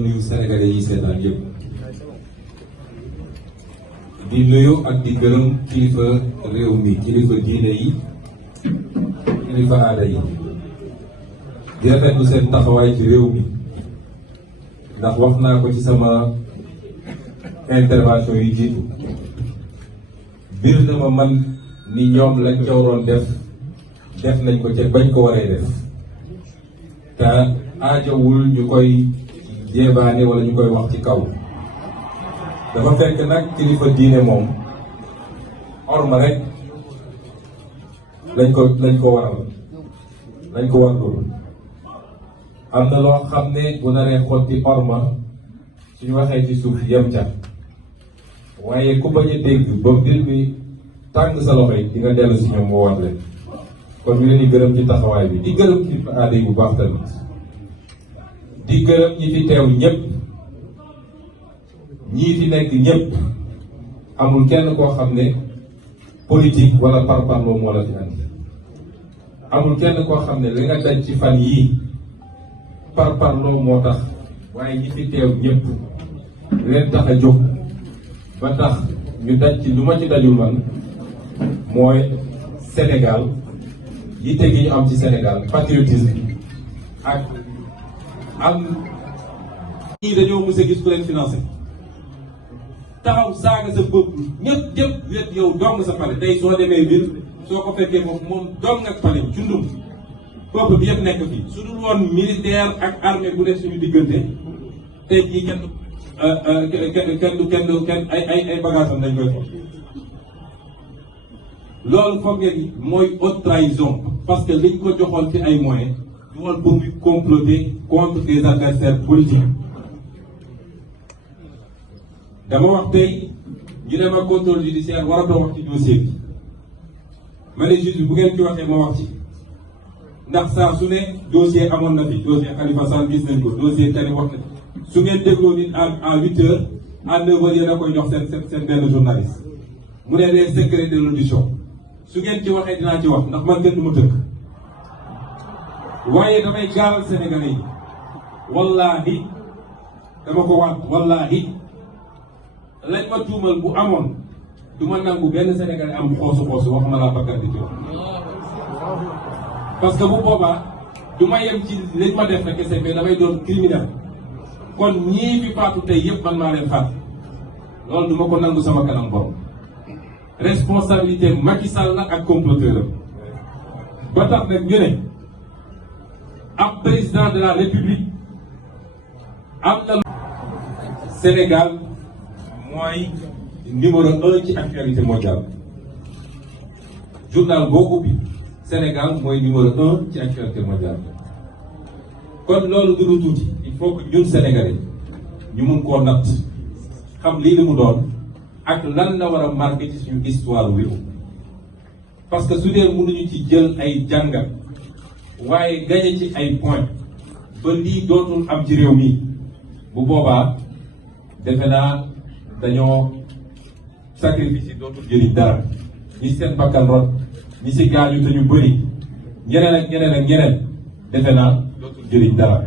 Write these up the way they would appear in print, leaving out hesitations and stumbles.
nuyu Sénégalais yi seetaan yëpp di nuyu ak di gërëm kilifa réew mi kilifa diine yi kilifa aada yi di rafetlu seen taxawaay ci réew mi ndax wax naa ko ci sama intervention yi jiitu bir na ma man ni ñoom lañ ca waroon def nañ ko ca bañ ko waree def te aajowul ñu koy jéebaane wala ñu koy wax ci kaw dafa fekk nag kilifa diine moom orma rek lañ ko warlul am na loo xam ne bu naree xotti orma suñu waxee ci suuf yem ca waaye ku bañ a dégg ba mbir mi tàng sa loxo yi di nga dellu si ñoom moo war leen kon ñu leen di gërëm ci taxawaay bi di gërëm ci aada yi bu baax tamit di gërëm ñi fi teew ñëpp ñii fi nekk ñëpp amul kenn koo xam ne politique wala parparloo moo la fi andi amul kenn koo xam ne li nga daj ci fan yii parparloo moo tax waaye ñi fi teew ñëpp leen tax a jóg ba tax ñu daj ci lu ma ci dajul man mooy Sénégal yitte gi ñu am ci Sénégal patriotisme ak am ñii dañoo mës a gis ku leen financé taxaw saaga sa bopp ñëpp wet yow dong sa pale tey soo demee biir soo ko fekkee foofu moom dong ak pale cundum peuple bi yëpp nekk fii su dul woon militaire ak armée bu ne suñu diggante tey jii kenn ay bagage am dañ koy foofu loolu foog ngeen mooy haute trahison parce que liñ ko joxoon ci ay moyens du woon pour muy comploter contre des adversaires politiques dama wax tey ñu ne ma contrôle judiciaire waratoo wax ci dossier bi ma ne juge bi bu ngeen ci waxee ma wax ci ndax saa su ne dossier amoon na fi dossier Khalifa Sall gis nañ ko dossier Karim wax na su ngeen dégloo nit à 8 heures à 9 heures yéen a koy jox seen benn journaliste mu ne les secrets de l'audition su ngeen ci waxee dinaa ci wax ndax man kenn du ma tënk waaye damay gaaral Sénégalais yi wallaahi dama ko waat wallaahi lañ ma tuumal bu amoon du ma nangu benn Sénégalais am xoosu wax ma laa bakkan di ci wax parce que bu boobaa du ma yem ci lañ ma def rek kese mais damay doon criminel kon ñii fi faatu tey yëpp man maa leen faat loolu du ma ko nangu sama kanam borom responsabilité Macky Sall la ak comploteur ba tax nag ñu ne ab président de la République am na Sénégal mooy numéro 1 ci actualité mondiale journal boo ubbi Sénégal mooy numéro 1 ci actualité mondiale kon loolu du lu tuuti il faut que ñun Sénégalais ñu mun koo natt xam lii li mu doon ak lan la war a marqué ci suñu histoire wi parce que su dee mënuñu ci jël ay jàngat waaye gañe ci ay point ba lii dootul am ci réew mi bu boobaa defe naa dañoo sacrifice yi dootul jëriñ dara ñi seen bakkan rot ñi si gaañu te ñu bëri ñeneen ak ñeneen defe naa dootul jëriñ dara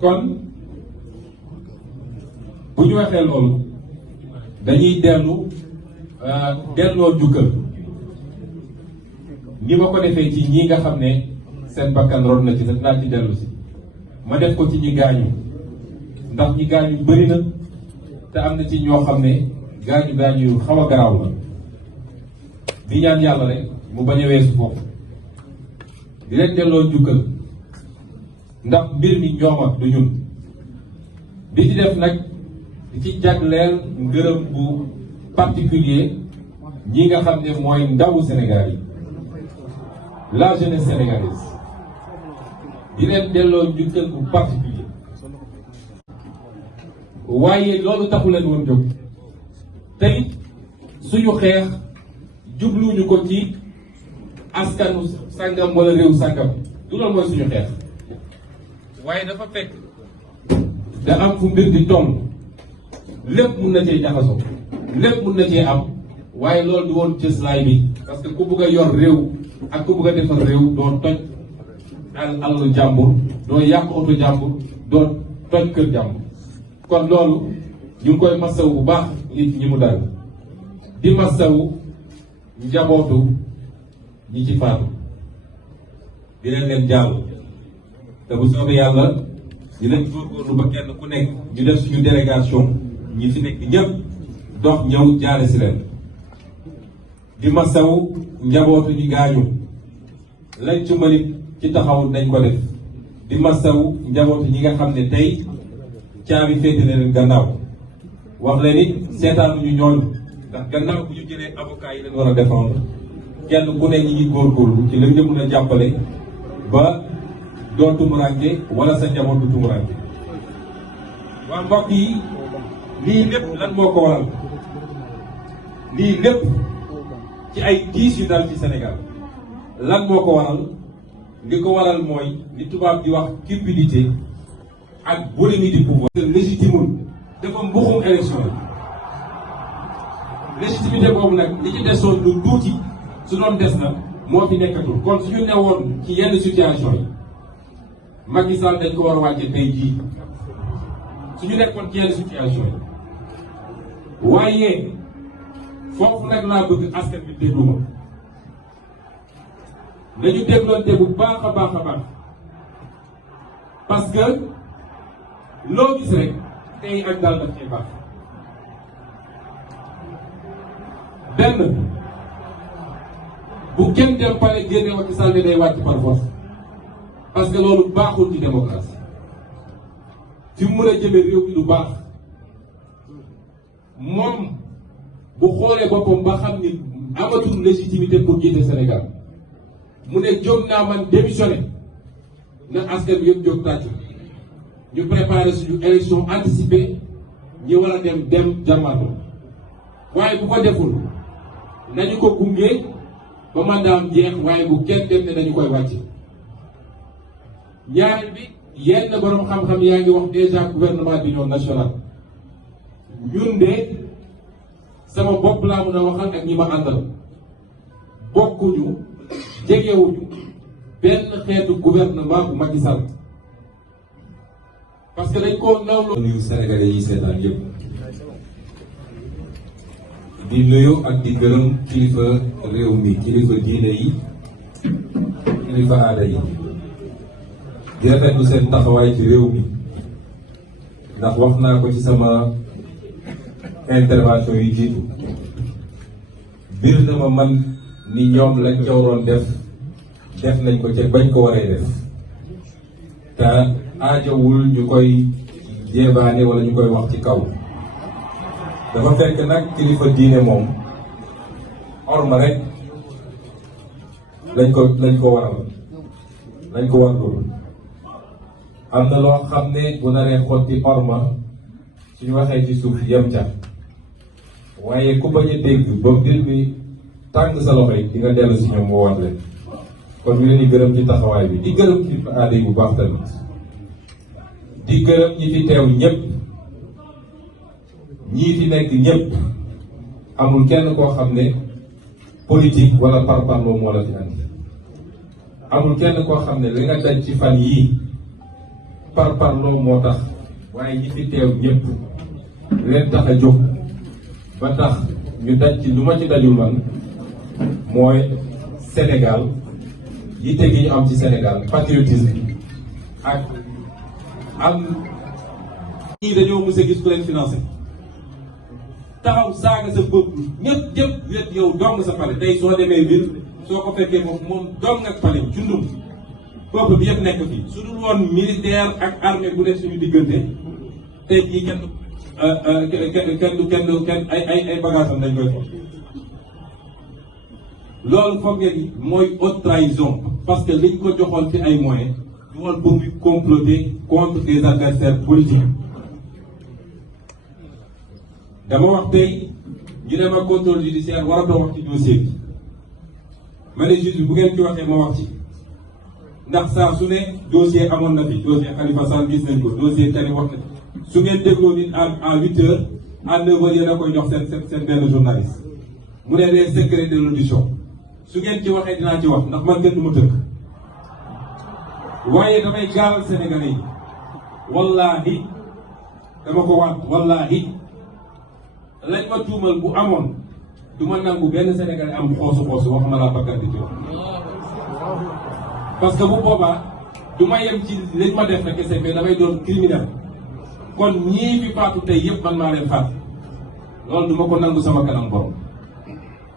kon bu ñu waxee loolu dañuy delloo jukkal ni ma ko defee ci ñi nga xam ne seen bakkan rot na ci sax naa ci dellu si ma def ko ci ñi gaañu ndax ñi gaañu bëri na te am na ci ñoo xam ne gaañu yu xaw a garaaw la di ñaan yàlla rek mu bañ a weesu foofu di leen delloo jukkal ndax mbir mi ñoom ak du ñun di ci def nag di ci jagleel ngërëm bu particulier ñi nga xam ne mooy ndawu Sénégal yi la jeunesse sénégalaise di leen delloo jukkal bu particulier waaye loolu taxu leen woon jóg tey suñu xeex jubluñu ko ci askanu sàngam wala réew sàngam du loolu mooy suñu xeex waaye dafa fekk da am fu mbir di toll lépp mun na cee jaxasoo lépp mun na cee am waaye loolu du woon cëslaay bi parce que ku bëgg a yor réew ak ku bëgg a defar réew doo toj alalu jàmbur doo yàq oto jàmbur doo toj kër jàmm. kon loolu ñu ngi koy masawu bu baax nit ñi mu dal di masawu njabootu ñi ci faatu di leen jàll te bu soobee yàlla dinañ góorgóorlu ba kenn ku nekk ñu def suñu délégation ñi fi nekk ñëpp dox ñëw jaale si leen di masawu njabootu ñi gaañu lañ ci mënit ci taxaw dañ ko def di masawu njabootu ñi nga xam ne tey caabi féete leen gannaaw wax leen it seetaanuñu ñooñu ndax gannaaw bu ñu jëlee avocat yi leen war a défendre kenn ku ne ñi ngi góorgóorlu ci la ñu mën a jàppale ba doo tumuranke wala sa njaboot du tumuranke. waa mbokk yi lii lépp lan moo ko waral lii lépp ci ay tiis yu dal ci Sénégal lan moo ko waral li ko waral mooy li tubaab di wax cupidité ak boulimie du pouvoir. légitimul dafa mbuxum élection yi légitimité boobu nag li ci desoon lu tuuti su doon des na moo fi nekkatul kon suñu newoon ci yenn situation yi Macky Sall dañ ko war a wàcce tey jii suñu nekkoon ci yenn situation yi waaye foofu nag laa bëgg askan bi déglu ma nañu dégloonte bu baax a baax a baax parce que loo gis rek tey ak daal daf cee baax benn bu kenn dem pare génne Macky Sall ne day wàcc par force parce que loolu baaxul ci démocratie fi mu mën a jëmee réew mi du baax moom bu xoolee boppam ba xam ni amatul légitimité pour jiite Sénégal mu ne jóg naa man démissionné na askan bi yëpp jóg tàcc ñu préparé suñu élection anticipée ñi war a dem jàmmaatu waaye bu ko deful nañu ko gunge ba mandaam jeex waaye bu kenn dem ne dañu koy wàcce. ñaareel bi yenn borom xam-xam yaa ngi wax déjà gouvernement d'union nationale ñun de sama bopp laa mën a waxal ak ñi ma àndal bokkuñu jegewuñu benn xeetu gouvernement bu Macky Sall parce que dañ koo nawloo. nuyu Sénégalais yi seetaan yëpp di nuyu ak di gërëm kilifa réew mi kilifa diine yi kilifa aada yi di rafetlu seen taxawaay ci réew mi ndax wax naa ko ci sama intervention yi jiitu biir na ma man ni ñoom lañ ca waroon def nañ ko ca bañ ko waree def te aajawul ñu koy jéebaane wala ñu koy wax ci kaw dafa fekk nag kilifa diine moom orma rek lañ ko warlul am na loo xam ne bu naree xotti orma suñu waxee ci suuf yem ca waaye ku bañ a dégg ba mbir mi tàng sa loxo yi di nga dellu si ñoom woo leen kon ñu leen di gërëm ci taxawaay bi di gërëm ci aada yi bu baax tamit di gërëm ñi fi teew ñëpp ñii fi nekk ñëpp amul kenn koo xam ne politique wala parparloo moo la fi andi amul kenn koo xam ne li nga daj ci fan yii parparloo moo tax waaye ñi fi teew ñëpp leen tax a jóg ba tax ñu daj ci lu ma ci dajul man mooy Sénégal yitte gi ñu am ci Sénégal patriotisme ak am ñii dañoo mës a gis ku leen financé taxaw saaga sa bopp ñëpp wet yow dong sa pale tey soo demee biir soo ko fekkee foofu moom dong ak pale cundum peuple bi yëpp nekk fii su dul woon militaire ak armée bu def suñu diggante tey jii kenn ay bagages am dañ koy foofu loolu foog ngeen ni mooy haute trahison parce que liñ ko joxoon ci ay moyens du woon pour muy comploter contre des adversaires politiques dama wax tey ñu ne ma contrôle judiciaire waratoo wax ci dossier bi ma ne juge bi bu ngeen ci waxee ma wax ci ndax saa su ne dossier amoon na fi dossier Khalifa Sall gis nañ ko dossier Karim wax na su ngeen dégloo nit à 8 heures à 9 heures yéen a koy jox seen benn journaliste mu ne les secrets de l'audition su ngeen ci waxee dinaa ci wax ndax man kenn du ma tënk waaye damay gaaral Sénégalais yi wallahi dama ko waat wallahi lañ ma tuumal bu amoon du ma nangu benn Sénégalais am xoosu waxuma laa bakkan di jox parce que bu boobaa du ma yem ci liñ ma def na kese mais damay doon criminel kon ñii fi faatu tey yëpp man maa leen faat loolu du ma ko nangu sama kanam borom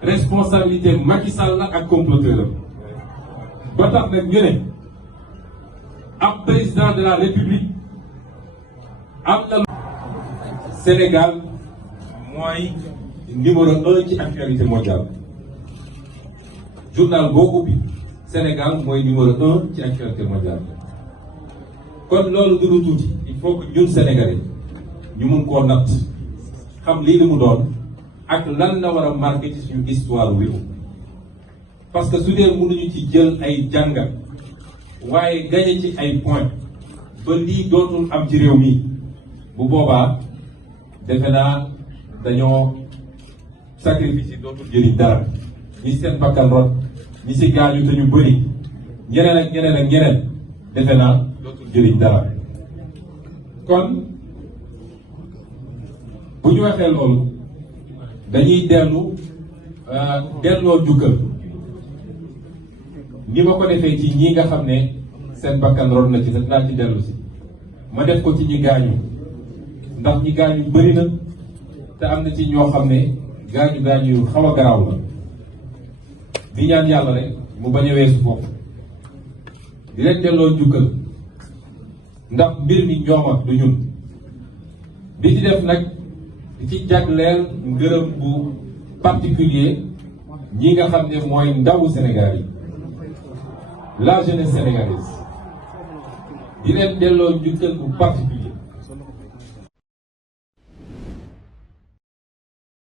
responsabilité Macky Sall la ak comploteur am ba tax nag ñu ne ab président de la République am na Sénégal mooy numéro 1 ci actualité mondiale journal boo ubbi Sénégal mooy numéro 1 ci actualité mondiale kon loolu du lu tuuti il faut que ñun Sénégalais ñu mun koo natt xam lii li mu doon ak lan la war a marqué ci suñu histoire wi parce que su dee mënuñu ci jël ay jàngat waaye gañe ci ay points ba lii dootul am ci réew mi bu boobaa defe naa dañoo sacrifice yi dootul jëriñ dara ñi seen bakkan rot ñi si gaañu te ñu bëri ñeneen ak ñeneen ak ñeneen defe naa dootul jëriñ dara kon bu ñu waxee loolu dañuy delloo jukkal ni ma ko defee ci ñi nga xam ne seen bakkan rot na ci sa naa ci dellu si ma def ko ci ñi gaañu ndax ñi gaañu bëri na te am na ci ñoo xam ne gaañu yu xaw a garaaw la di ñaan yàlla rek mu bañ a weesu foofu di leen delloo jukkal ndax mbir mi ñooma du ñun di ci def nag di ci jagleel ngërëm bu particulier ñi nga xam ne mooy ndawu Sénégal yi la jeunesse sénégalaise di leen delloo jukkal bu particulier